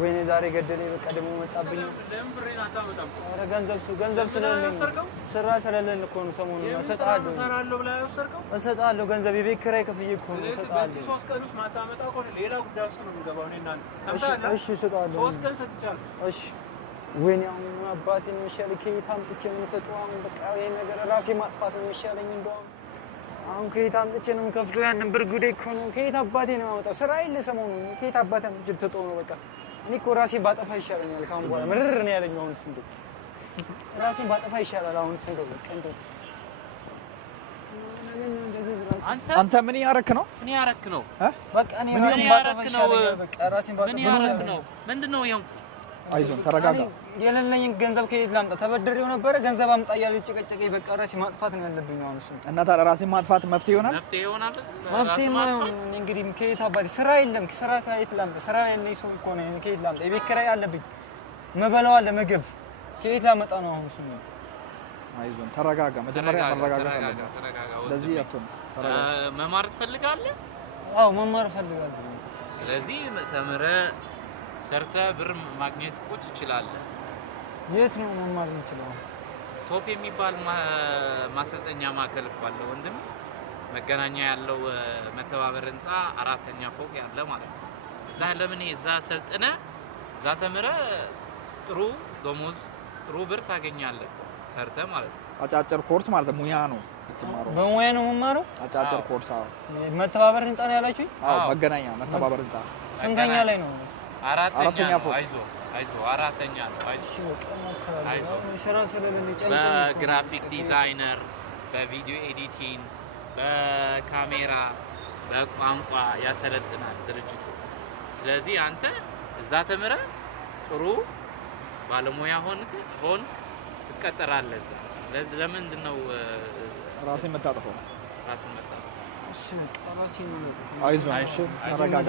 ወይኔ ዛሬ ገደለኝ በቃ ደግሞ መጣብኝ ለምን ብሬን አታመጣም ኧረ ገንዘብ ስለሌለኝ ስራ ስለሌለኝ እኮ ነው ሰሞኑን እሰራለሁ ብላ ያሰርቀው እሰጣለሁ ገንዘብ የቤት ኪራይ ከፍዬ እኮ ነው እሰጣለሁ 3 ቀን ውስጥ ማታመጣ ከሆነ ሌላ ጉዳይ ውስጥ ነው የምገባው እኔና አንተ እሺ እሰጣለሁ 3 ቀን ሰጥቻለሁ እሺ ወይኔ አሁን አባቴን መሻል ከየት አምጥቼ ነው የምሰጠው አሁን በቃ ይሄ ነገር ራሴ ማጥፋት ነው የሚሻለኝ እንደውም አሁን ከየት አምጥቼ ነው የምከፍለው ያንን ብር ጉዴ እኮ ነው ከየት አባቴ ነው የማመጣው ስራ የለ ሰሞኑን ከየት አባቴ አምጥቼ ልሰጠው ነው በቃ እኔ እኮ ራሴ ባጠፋ ይሻለኛል ካሁን በኋላ ምርር ነው ያለኝ አሁን ስንት ራሴን ባጠፋ ይሻላል አሁን ስንት ቀንቶ አንተ ምን ያረክ ነው በቃ እኔ ራሴን ባጠፋ ይሻለኛል በቃ ራሴን ባጠፋ ነው ምንድነው ይሄን አይዞን ተረጋጋ የሌለኝን ገንዘብ ከየት ላምጣ ተበድሬው ነበረ ገንዘብ አምጣ እያለ ጭቀጨቀኝ በቃ ራሴ ማጥፋት ነው ያለብኝ አሁን እሱ እና ታዲያ ራሴን ማጥፋት መፍትሄ ይሆናል መፍትሄ እንግዲህ ከየት አባቴ ስራ የለም ስራ ከየት ላምጣ ስራ የለኝ ሰው እኮ ነው ከየት ላምጣ የቤት ኪራይ አለብኝ መበላው አለ ምግብ ከየት ላመጣ ነው አሁን እሱ አይዞን ተረጋጋ መጀመሪያ ተረጋጋ ለዚህ አጥቶን መማር ትፈልጋለህ አዎ መማር እፈልጋለሁ ስለዚህ ተምረ ሰርተ ብር ማግኘት እኮ ትችላለህ የት ነው መማር የምችለው ቶፕ የሚባል ማሰልጠኛ ማዕከል እኮ አለ ወንድም መገናኛ ያለው መተባበር ህንጻ 4ኛ ፎቅ ያለ ማለት ነው እዛ ለምን እዛ ሰልጥነ እዛ ተምረ ጥሩ ደሞዝ ጥሩ ብር ታገኛለህ ሰርተ ማለት ነው አጫጭር ኮርስ ማለት ሙያ ነው የምትማረው በሙያ ነው የምማረው አጫጭር ኮርስ መተባበር ህንጻ ነው ያላችሁኝ አዎ መገናኛ መተባበር ህንጻ ስንተኛ ላይ ነው 4ኛ ፎቅ አይዞ 4ኛ ነው አይዞ ስራ ስለሌለኝ በግራፊክ ዲዛይነር በቪዲዮ ኤዲቲንግ በካሜራ በቋንቋ ያሰለጥናል ድርጅቱ ስለዚህ አንተ እዛ ተምረ ጥሩ ባለሙያ ሆን ትቀጠራለህ ስለዚህ ለምንድነው ራስን መታጠፈው እሺ ራስን አይዞ እሺ ተረጋጋ